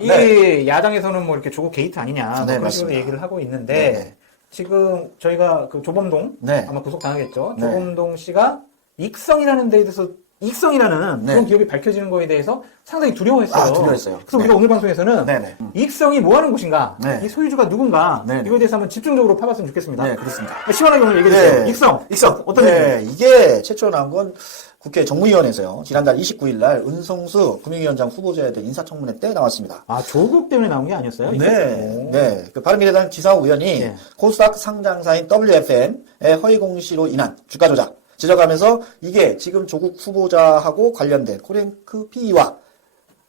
이 야당에서는 뭐 이렇게 조국 게이트 아니냐 뭐 네, 그런 식으로 맞습니다. 얘기를 하고 있는데 네. 지금 저희가 그 조범동 네. 아마 구속 당하겠죠. 네. 조범동 씨가 익성이라는 데에 대해서 익성이라는 네. 그런 기업이 밝혀지는 거에 대해서 상당히 두려워했어요. 아, 두려워했어요. 그래서 네. 우리가 오늘 방송에서는 네네. 익성이 뭐 하는 곳인가, 네. 이 소유주가 누군가 네네. 이거에 대해서 한번 집중적으로 파봤으면 좋겠습니다. 네, 그렇습니다. 시원하게 오늘 얘기해 주세요. 익성 어떤 네, 얘기예요? 이게 최초로 나온 건 국회 정무위원회에서요. 지난달 29일 날 은성수 금융위원장 후보자에 대한 인사청문회 때 나왔습니다. 아, 조국 때문에 나온 게 아니었어요? 네, 네. 그 바른미래당 지상욱 의원이 네. 코스닥 상장사인 WFM의 허위 공시로 인한 주가 조작 지적하면서 이게 지금 조국 후보자하고 관련된 코랭크 PE와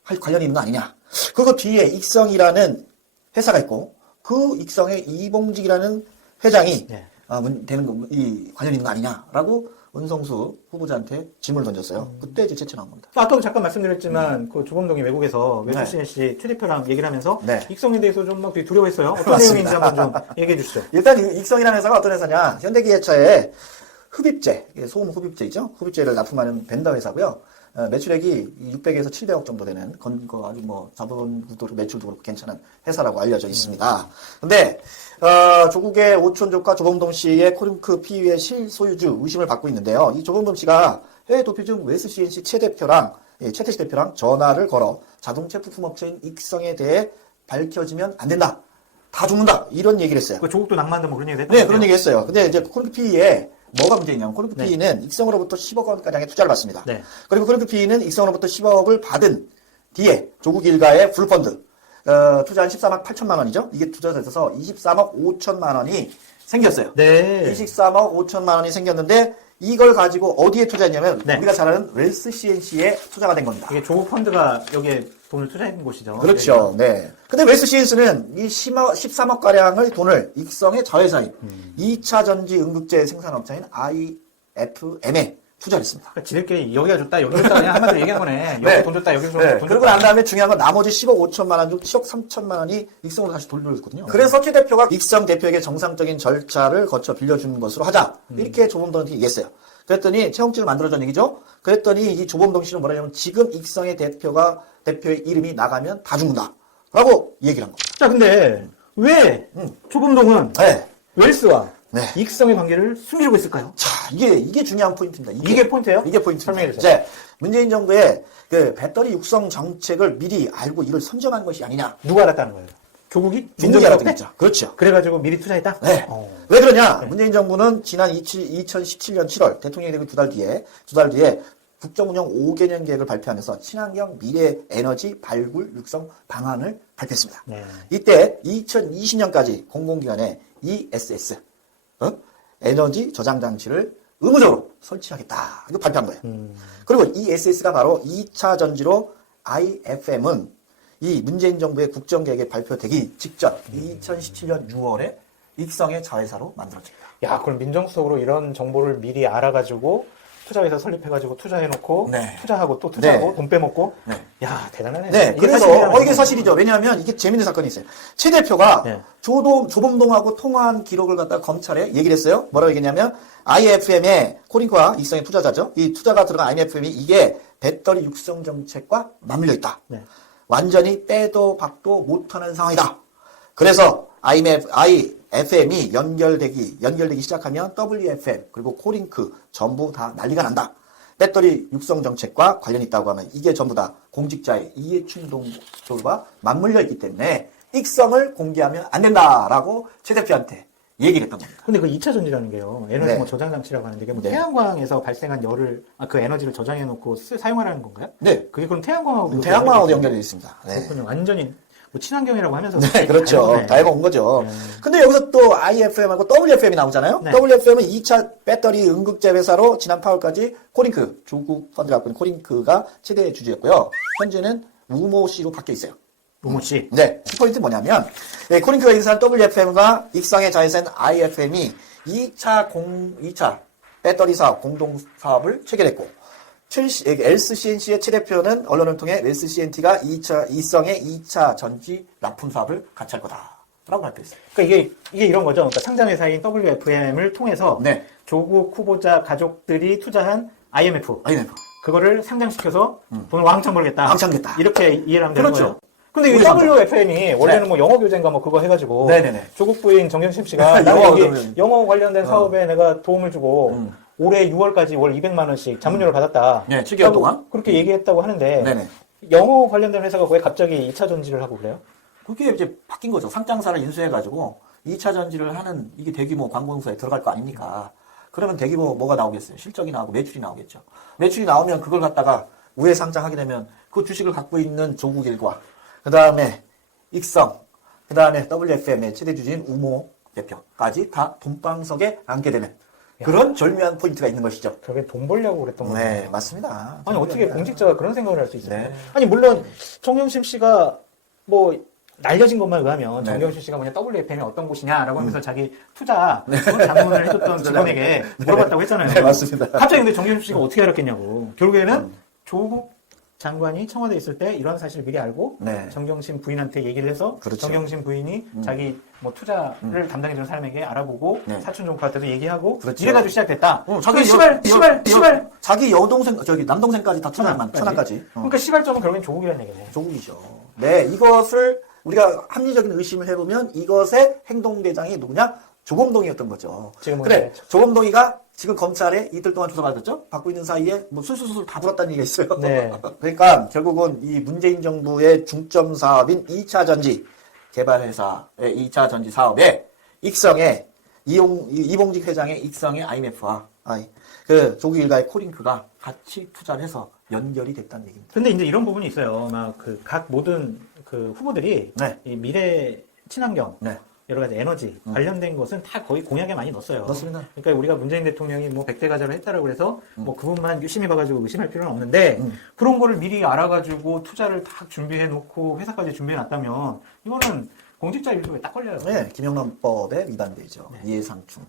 관련이 있는 거 아니냐. 그거 뒤에 익성이라는 회사가 있고 그 익성의 이봉직이라는 회장이 네. 이 관련이 있는 거 아니냐라고 은성수 후보자한테 질문을 던졌어요. 그때 이제 제쳐나온 겁니다. 아까도 잠깐 말씀드렸지만 그 조범동이 외국에서 네. 웨스시엔씨 최대표랑 얘기를 하면서 네. 익성에 대해서 좀 막 되게 두려워했어요. 어떤 맞습니다. 내용인지 한번 좀 얘기해 주시죠. 일단 이 익성이라는 회사가 어떤 회사냐? 현대기아차의 흡입제, 소음 흡입제이죠. 흡입제를 납품하는 벤더 회사고요. 매출액이 600에서 700억 정도 되는 아주 뭐 자본도 매출도 그렇고 괜찮은 회사라고 알려져 있습니다. 근데 조국의 오촌 조카 조범동 씨의 코링크 PE의 실소유주 의심을 받고 있는데요. 이 조범동 씨가 해외 도피 중 웨스CNC 최태식 대표랑 전화를 걸어 자동차 부품업체인 익성에 대해 밝혀지면 안 된다. 다 죽는다. 이런 얘기를 했어요. 그 조국도 낭만다 뭐 그런 얘기 했던 네, 그런 얘기 했어요. 근데 이제 코링크 PE에 뭐가 문제있냐면 코링크 네. PE는 익성으로부터 10억 원가량의 투자를 받습니다. 네. 그리고 코링크 PE는 익성으로부터 10억을 받은 뒤에 조국 일가의 블루펀드 투자한 13억 8천만 원이죠. 이게 투자돼서 23억 5천만 원이 생겼어요. 네. 23억 5천만 원이 생겼는데 이걸 가지고 어디에 투자했냐면 네. 우리가 잘 아는 웰스 CNC에 투자가 된 겁니다. 이게 조국 펀드가 여기에 돈을 투자했는 곳이죠. 그렇죠. 네. 근데 웰스 CNC는 이 13억 가량의 돈을 익성의 자회사인 2차 전지 응급제 생산업체인 IFM에 투자를 했습니다. 그러니까 지들끼리 여기가 좋다, 여기가 좋다 그냥 한마디로 얘기한 거네. 여기 네. 돈 줬다, 여기 돈 네. 줬다. 그러고 난 다음에 중요한 건 나머지 10억 5천만 원 중 7억 3천만 원이 익성으로 다시 돌려줬거든요. 그래서 최 대표가 익성 대표에게 정상적인 절차를 거쳐 빌려주는 것으로 하자. 이렇게 조범동한테 얘기했어요. 그랬더니 채용증을 만들어준 얘기죠. 그랬더니 이 조범동 씨는 뭐라 하냐면 지금 익성의 대표의 이름이 나가면 다 죽는다. 라고 얘기를 한 겁니다. 자, 근데 왜 조범동은 네. 웰스와 네. 익성의 관계를 숨기고 있을까요? 자, 이게 중요한 포인트입니다. 이게 포인트예요? 이게 포인트입니다. 설명해 주세요. 이제 문재인 정부의 그 배터리 육성 정책을 미리 알고 이걸 선점한 것이 아니냐. 누가 알았다는 거예요? 조국이? 민정이 알았던 때? 거죠. 그렇죠. 그래가지고 미리 투자했다? 네. 어. 왜 그러냐? 문재인 정부는 지난 2017년 7월 대통령이 되고 두 달 뒤에 국정운영 5개년 계획을 발표하면서 친환경 미래 에너지 발굴 육성 방안을 발표했습니다. 네. 이때 2020년까지 공공기관에 ESS 에너지 저장 장치를 의무적으로 설치하겠다. 이거 발표한 거예요. 그리고 ESS가 바로 2차 전지로 IFM은 이 문재인 정부의 국정계획에 발표되기 직전 2017년 6월에 익성의 자회사로 만들어집니다. 야, 그럼 민정수석으로 이런 정보를 미리 알아가지고 투자회사 설립해가지고 투자해놓고 네. 투자하고 또 투자하고 네. 돈 빼먹고 네. 야, 대단하네. 네, 이게 그래서 사실이라는 이게 사실이죠. 왜냐하면 이게 재밌는 사건이 있어요. 최 대표가 네. 조범동하고 통화한 기록을 갖다가 검찰에 얘기를 했어요. 뭐라고 얘기했냐면 IFM의 코링크와 익성의 투자자죠. 이 투자가 들어간 IFM이 이게 배터리 육성 정책과 맞물려 있다. 네. 완전히 빼도 박도 못하는 상황이다. 그래서 IFM이 연결되기 시작하면 WFM 그리고 코링크 전부 다 난리가 난다. 배터리 육성 정책과 관련이 있다고 하면 이게 전부 다 공직자의 이해충돌과 맞물려 있기 때문에 익성을 공개하면 안 된다라고 최 대표한테 얘기를 했던 겁니다. 근데 그 2차 전지라는 게요. 에너지 네. 뭐 저장 장치라고 하는데 이게 뭐 네. 태양광에서 발생한 열을 그 에너지를 저장해 놓고 사용하라는 건가요? 네. 그게 그럼 태양광하고 태양광하고도 연결되어 있습니다. 네. 그렇군요. 완전히 뭐 친환경이라고 하면서 네, 그렇죠. 다 해본 거죠. 네. 근데 여기서 또 IFM하고 WFM이 나오잖아요. 네. WFM은 2차 배터리 응급제 회사로 지난 8월까지 코링크, 조국 펀드를 갖고 있는 코링크가 최대 주주였고요. 현재는 우모 씨로 바뀌어 있어요. 우모 씨. 네. 키포인트 뭐냐면, 네, 코링크가 인수한 WFM과 익성의 자회사인 IFM이 2차 배터리 사업, 공동 사업을 체결했고, LCNC의 최 대표는 언론을 통해 LCNT가 익성의 2차 전지 납품 사업을 같이 할 거다라고 발표했어요. 그러니까 이게 이런 거죠. 그러니까 상장회사인 WFM을 통해서 네. 조국 후보자 가족들이 투자한 IMF IMF. 그거를 상장시켜서 돈을 왕창 벌겠다. 왕창 겠다. 이렇게 이해를 하면 되는 그렇죠. 거예요. 근데 이 우리 상장. WFM이 원래는 뭐 영어 교재인가 뭐 그거 해가지고 네네네. 조국 부인 정경심 씨가 영어 영어, 그러면- 영어 관련된 사업에 내가 도움을 주고 올해 6월까지 월 200만 원씩 자문료를 받았다. 네, 7개월 동안. 그렇게 얘기했다고 하는데 네네. 영어 관련된 회사가 왜 갑자기 2차 전지를 하고 그래요? 그게 이제 바뀐 거죠. 상장사를 인수해가지고 2차 전지를 하는 이게 대규모 광고회사에 들어갈 거 아닙니까? 그러면 대규모 뭐가 나오겠어요? 실적이 나오고 매출이 나오겠죠. 매출이 나오면 그걸 갖다가 우회 상장하게 되면 그 주식을 갖고 있는 조국 일과, 그 다음에 익성, 그 다음에 WFM의 최대 주주인 우모 대표까지 다 돈방석에 앉게 되는 그런 절묘한 포인트가 있는 것이죠. 그게 돈 벌려고 그랬던 거예요. 네, 맞습니다. 아니 어떻게 공직자가 그런 생각을 할 수 있어요? 네. 아니 물론 정경심 씨가 뭐 날려진 것만 의하면 네. 정경심 씨가 뭐냐 WFM이 어떤 곳이냐라고 하면서 자기 투자 자문을 해줬던 직원에게 물어봤다고 했잖아요. 네, 맞습니다. 갑자기 근데 정경심 씨가 어떻게 알았겠냐고. 결국에는 조국 장관이 청와대에 있을 때 이런 사실을 미리 알고 네. 정경심 부인한테 얘기를 해서 그렇죠. 정경심 부인이 자기 뭐 투자를 담당해주는 사람에게 알아보고 네. 사촌 조카한테도 얘기하고 그렇죠. 이래가지고 시작됐다. 자기 시발 자기 여동생, 저기 남동생까지 다 천안까지. 그러니까 시발점은 결국엔 조국이라는 얘기네. 조국이죠. 네, 이것을 우리가 합리적인 의심을 해보면 이것의 행동대장이 누구냐? 조범동이었던 거죠. 지금은 그래, 이제 조범동이가 지금 검찰에 이틀 동안 조사받았죠? 받고 있는 사이에 뭐 술술술 다 불었다는 얘기가 있어요. 네. 그러니까 결국은 이 문재인 정부의 중점 사업인 2차 전지 개발회사의 2차 전지 사업에 익성의 이봉직 회장의 익성의 IMF와 그 조국 일가의 코링크가 같이 투자를 해서 연결이 됐다는 얘기입니다. 근데 이제 이런 부분이 있어요. 막 그 각 모든 그 후보들이 네. 이 미래 친환경 네. 여러 가지 에너지 관련된 것은 다 거의 공약에 많이 넣었어요. 넣습니다. 그러니까 우리가 문재인 대통령이 뭐 100대 가자로 했다라고 해서 뭐 그 부분만 유심히 봐가지고 의심할 필요는 없는데 그런 거를 미리 알아가지고 투자를 다 준비해 놓고 회사까지 준비해 놨다면 이거는 공직자 일조에 딱 걸려요. 네, 김영란법에 위반되죠. 네. 이해상충.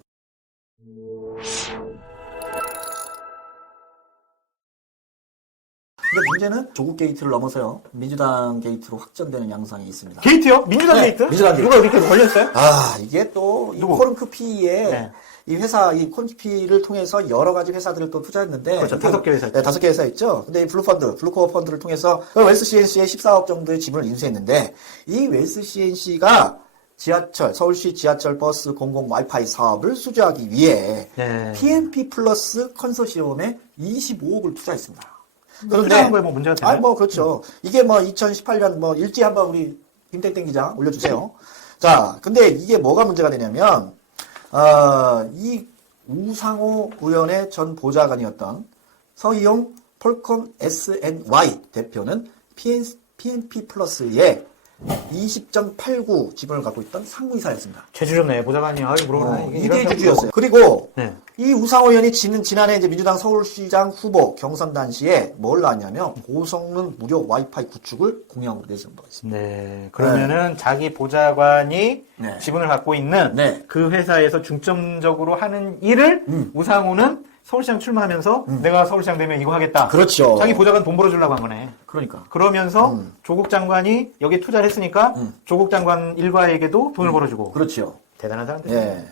근데 문제는 조국 게이트를 넘어서요. 민주당 게이트로 확전되는 양상이 있습니다. 게이트요? 민주당 네, 게이트? 민주당 게이트. 누가 이렇게 걸렸어요? 아, 이게 또, 이 누구? 코른크 P에, 네. 이 회사, 이 코른크 P를 통해서 여러 가지 회사들을 또 투자했는데. 그렇죠. 이게- 5개 회사 있죠. 네, 5개 회사 있죠. 근데 이 블루코어 펀드를 통해서 웰스 CNC에 14억 정도의 지분을 인수했는데, 이 웰스 CNC가 지하철, 서울시 지하철 버스 공공 와이파이 사업을 수주하기 위해 네. PNP 플러스 컨소시엄에 25억을 투자했습니다. 투자한 거에 뭐 문제가 되나요? 뭐, 그렇죠. 이게 뭐 2018년 뭐 일지 한번 우리 김땡땡 기자 올려주세요. 자, 근데 이게 뭐가 문제가 되냐면, 이 우상호 의원의 전 보좌관이었던 서희용 폴컴 SNY 대표는 PNP 플러스의 20.89 지분을 갖고 있던 상무이사였습니다. 죄주셨네. 보좌관이 아유 물어보네. 이게 이게 이런 주주였어요. 그리고 네. 이 우상호 의원이 지난해 이제 민주당 서울시장 후보 경선 당시에 뭘 나왔냐면 고성능 무료 와이파이 구축을 공약으로 내세운 바가 있습니다. 네. 그러면은 자기 보좌관이 네. 지분을 갖고 있는 네. 그 회사에서 중점적으로 하는 일을 우상호는 서울시장 출마하면서 내가 서울시장 되면 이거 하겠다. 그렇죠. 자기 보좌관 돈 벌어주려고 한 거네. 그러니까. 그러면서 조국 장관이 여기 투자를 했으니까 조국 장관 일가에게도 돈을 벌어주고. 그렇죠. 대단한 사람들. 예.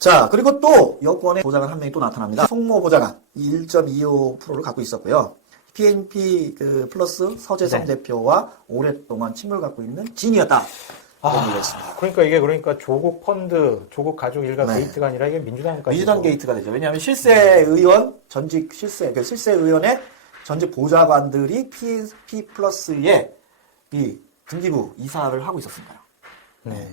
자, 그리고 또 여권의 보좌관 한 명이 또 나타납니다. 송모 보좌관 1.25%를 갖고 있었고요. PNP 그 플러스 서재성 네. 대표와 오랫동안 친분을 갖고 있는 진이었다. 이런 얘기했습니다. 그러니까 이게 그러니까 조국 펀드, 조국 가족 일가 네. 게이트가 아니라 이게 민주당까지. 민주당 게이트가 되죠. 왜냐하면 실세 의원, 전직 실세, 그 실세 의원의 전직 보좌관들이 PNP 플러스의 이 등기부 이사를 하고 있었습니다. 네.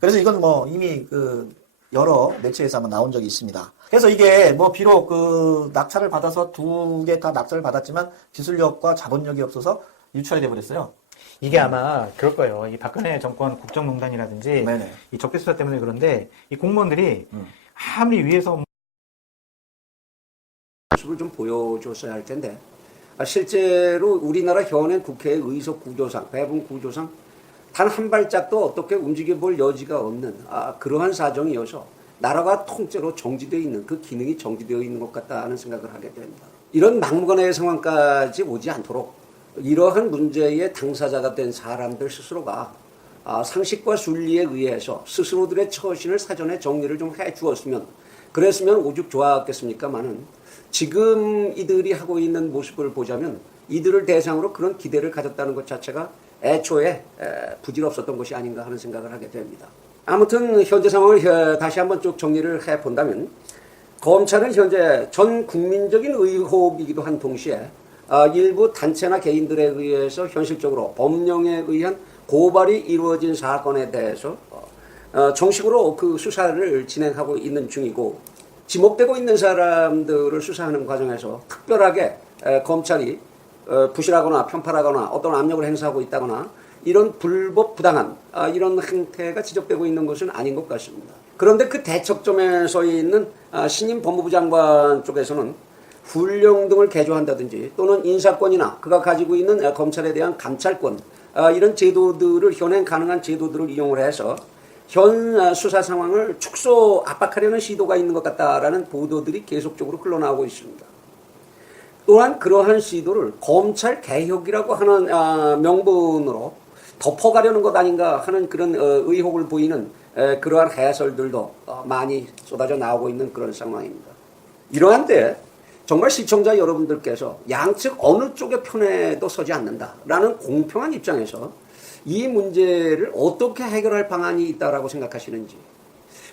그래서 이건 뭐 이미 그 여러 매체에서 한번 나온 적이 있습니다. 그래서 이게 뭐 비록 그 낙찰을 받아서 두 개 다 낙찰을 받았지만 기술력과 자본력이 없어서 유찰이 돼버렸어요. 이게 아마 그럴 거예요. 이 박근혜 정권 국정농단이라든지 네네. 이 적폐 수사 때문에 그런데 이 공무원들이 아무리 위에서 모습을 좀 보여줬어야 할 텐데 실제로 우리나라 현행 국회의 의석 구조상, 배분 구조상 단 한 발짝도 어떻게 움직여볼 여지가 없는 그러한 사정이어서 나라가 통째로 정지되어 있는 그 기능이 정지되어 있는 것 같다는 생각을 하게 됩니다. 이런 막무가내의 상황까지 오지 않도록 이러한 문제의 당사자가 된 사람들 스스로가 상식과 순리에 의해서 스스로들의 처신을 사전에 정리를 좀 해주었으면 그랬으면 오죽 좋았겠습니까마는 지금 이들이 하고 있는 모습을 보자면 이들을 대상으로 그런 기대를 가졌다는 것 자체가 애초에 부질없었던 것이 아닌가 하는 생각을 하게 됩니다. 아무튼 현재 상황을 다시 한번 쭉 정리를 해본다면 검찰은 현재 전 국민적인 의혹이기도 한 동시에 일부 단체나 개인들에 의해서 현실적으로 법령에 의한 고발이 이루어진 사건에 대해서 정식으로 그 수사를 진행하고 있는 중이고, 지목되고 있는 사람들을 수사하는 과정에서 특별하게 검찰이 부실하거나 편파하거나 어떤 압력을 행사하고 있다거나 이런 불법 부당한 이런 행태가 지적되고 있는 것은 아닌 것 같습니다. 그런데 그 대척점에 서 있는 신임 법무부 장관 쪽에서는 훈령 등을 개조한다든지 또는 인사권이나 그가 가지고 있는 검찰에 대한 감찰권, 이런 제도들을, 현행 가능한 제도들을 이용을 해서 현 수사 상황을 축소 압박하려는 시도가 있는 것 같다라는 보도들이 계속적으로 흘러나오고 있습니다. 또한 그러한 시도를 검찰 개혁이라고 하는 명분으로 덮어가려는 것 아닌가 하는 그런 의혹을 보이는 그러한 해설들도 많이 쏟아져 나오고 있는 그런 상황입니다. 이러한 때 정말 시청자 여러분들께서 양측 어느 쪽의 편에도 서지 않는다라는 공평한 입장에서 이 문제를 어떻게 해결할 방안이 있다라고 생각하시는지,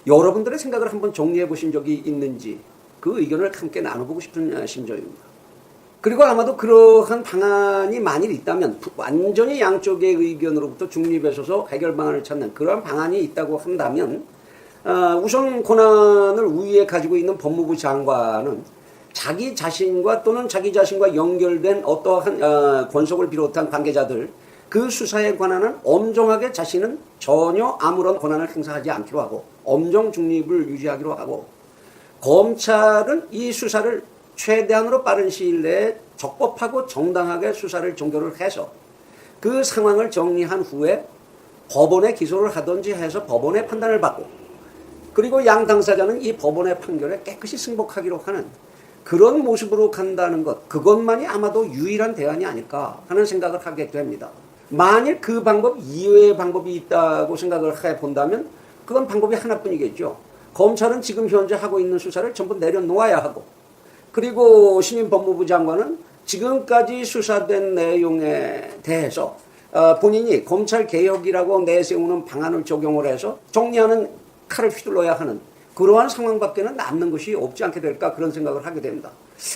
여러분들의 생각을 한번 정리해 보신 적이 있는지 그 의견을 함께 나눠보고 싶은 심정입니다. 그리고 아마도 그러한 방안이 만일 있다면 완전히 양쪽의 의견으로부터 중립에 서서 해결 방안을 찾는 그러한 방안이 있다고 한다면 우선 권한을 우위에 가지고 있는 법무부 장관은 자기 자신과 또는 자기 자신과 연결된 어떠한 권속을 비롯한 관계자들 그 수사에 관한은 엄정하게 자신은 전혀 아무런 권한을 행사하지 않기로 하고 엄정 중립을 유지하기로 하고, 검찰은 이 수사를 최대한으로 빠른 시일 내에 적법하고 정당하게 수사를 종결을 해서 그 상황을 정리한 후에 법원에 기소를 하든지 해서 법원의 판단을 받고, 그리고 양 당사자는 이 법원의 판결에 깨끗이 승복하기로 하는 그런 모습으로 간다는 것, 그것만이 아마도 유일한 대안이 아닐까 하는 생각을 하게 됩니다. 만일 그 방법 이외의 방법이 있다고 생각을 해본다면 그건 방법이 하나뿐이겠죠. 검찰은 지금 현재 하고 있는 수사를 전부 내려놓아야 하고, 그리고 신임 법무부 장관은 지금까지 수사된 내용에 대해서 본인이 검찰 개혁이라고 내세우는 방안을 적용을 해서 정리하는 칼을 휘둘러야 하는 그러한 상황밖에는 남는 것이 없지 않게 될까 그런 생각을 하게 됩니다.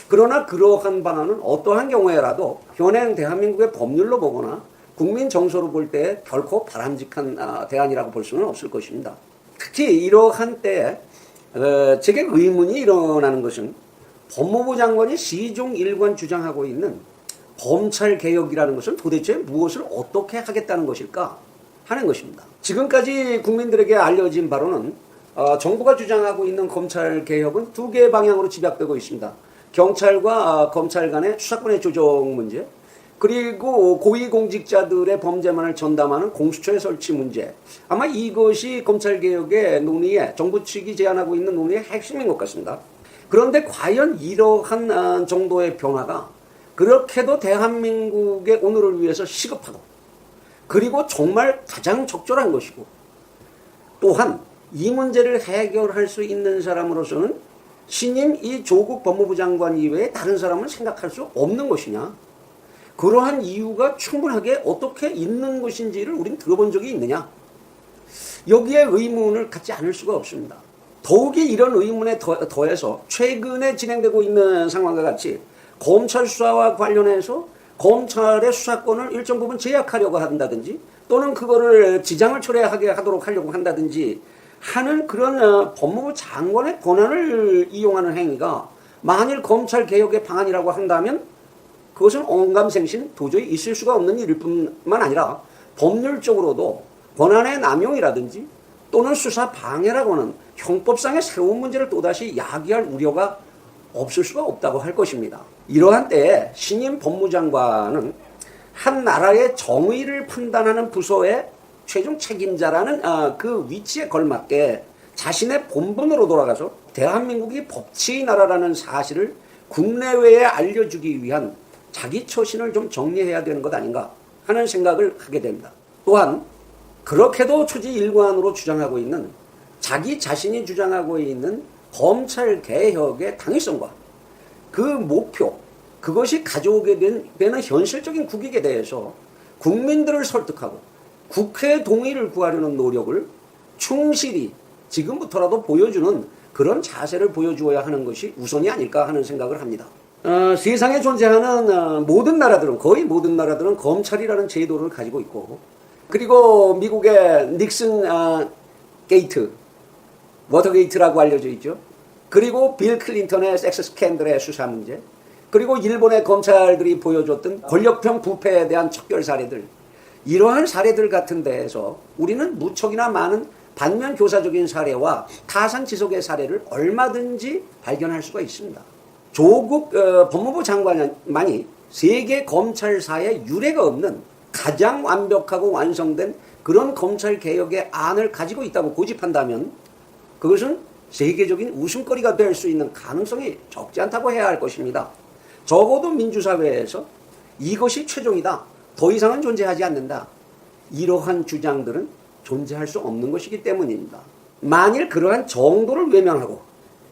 그러나 그러한 방안은 어떠한 경우에라도 현행 대한민국의 법률로 보거나 국민 정서로 볼 때 결코 바람직한 대안이라고 볼 수는 없을 것입니다. 특히 이러한 때에 제게 의문이 일어나는 것은 법무부 장관이 시종 일관 주장하고 있는 검찰 개혁이라는 것은 도대체 무엇을 어떻게 하겠다는 것일까 하는 것입니다. 지금까지 국민들에게 알려진 바로는 정부가 주장하고 있는 검찰 개혁은 두 개의 방향으로 집약되고 있습니다. 경찰과 검찰 간의 수사권의 조정 문제, 그리고 고위공직자들의 범죄만을 전담하는 공수처의 설치 문제. 아마 이것이 검찰개혁의 논의에, 정부 측이 제안하고 있는 논의의 핵심인 것 같습니다. 그런데 과연 이러한 정도의 변화가 그렇게도 대한민국의 오늘을 위해서 시급하고, 그리고 정말 가장 적절한 것이고, 또한 이 문제를 해결할 수 있는 사람으로서는 신임 이 조국 법무부 장관 이외에 다른 사람을 생각할 수 없는 것이냐, 그러한 이유가 충분하게 어떻게 있는 것인지를 우린 들어본 적이 있느냐, 여기에 의문을 갖지 않을 수가 없습니다. 더욱이 이런 의문에 더해서 최근에 진행되고 있는 상황과 같이 검찰 수사와 관련해서 검찰의 수사권을 일정 부분 제약하려고 한다든지 또는 그거를 지장을 초래하게 하도록 하려고 한다든지 하는 그런 법무부 장관의 권한을 이용하는 행위가 만일 검찰 개혁의 방안이라고 한다면 그것은 언감생심 도저히 있을 수가 없는 일일 뿐만 아니라 법률적으로도 권한의 남용이라든지 또는 수사 방해라고 하는 형법상의 새로운 문제를 또다시 야기할 우려가 없을 수가 없다고 할 것입니다. 이러한 때에 신임 법무장관은 한 나라의 정의를 판단하는 부서의 최종 책임자라는 그 위치에 걸맞게 자신의 본분으로 돌아가서 대한민국이 법치의 나라라는 사실을 국내외에 알려주기 위한 자기 처신을 좀 정리해야 되는 것 아닌가 하는 생각을 하게 됩니다. 또한 그렇게도 초지일관으로 주장하고 있는, 자기 자신이 주장하고 있는 검찰 개혁의 당위성과 그 목표, 그것이 가져오게 되는 현실적인 국익에 대해서 국민들을 설득하고 국회 동의를 구하려는 노력을 충실히 지금부터라도 보여주는 그런 자세를 보여주어야 하는 것이 우선이 아닐까 하는 생각을 합니다. 세상에 존재하는 모든 나라들은, 거의 모든 나라들은 검찰이라는 제도를 가지고 있고, 그리고 미국의 닉슨 게이트, 워터게이트라고 알려져 있죠. 그리고 빌 클린턴의 섹스 스캔들의 수사 문제, 그리고 일본의 검찰들이 보여줬던 권력형 부패에 대한 척결 사례들, 이러한 사례들 같은 데에서 우리는 무척이나 많은 반면 교사적인 사례와 타산지석의 사례를 얼마든지 발견할 수가 있습니다. 조국 법무부 장관만이 세계 검찰사에 유례가 없는 가장 완벽하고 완성된 그런 검찰개혁의 안을 가지고 있다고 고집한다면 그것은 세계적인 웃음거리가 될 수 있는 가능성이 적지 않다고 해야 할 것입니다. 적어도 민주사회에서 이것이 최종이다, 더 이상은 존재하지 않는다, 이러한 주장들은 존재할 수 없는 것이기 때문입니다. 만일 그러한 정도를 외면하고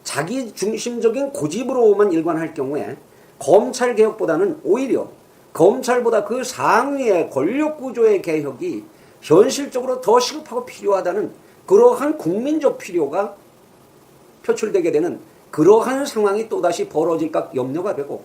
자기 중심적인 고집으로만 일관할 경우에 검찰개혁보다는 오히려 검찰보다 그 상위의 권력구조의 개혁이 현실적으로 더 시급하고 필요하다는 그러한 국민적 필요가 표출되게 되는 그러한 상황이 또다시 벌어질까 염려가 되고,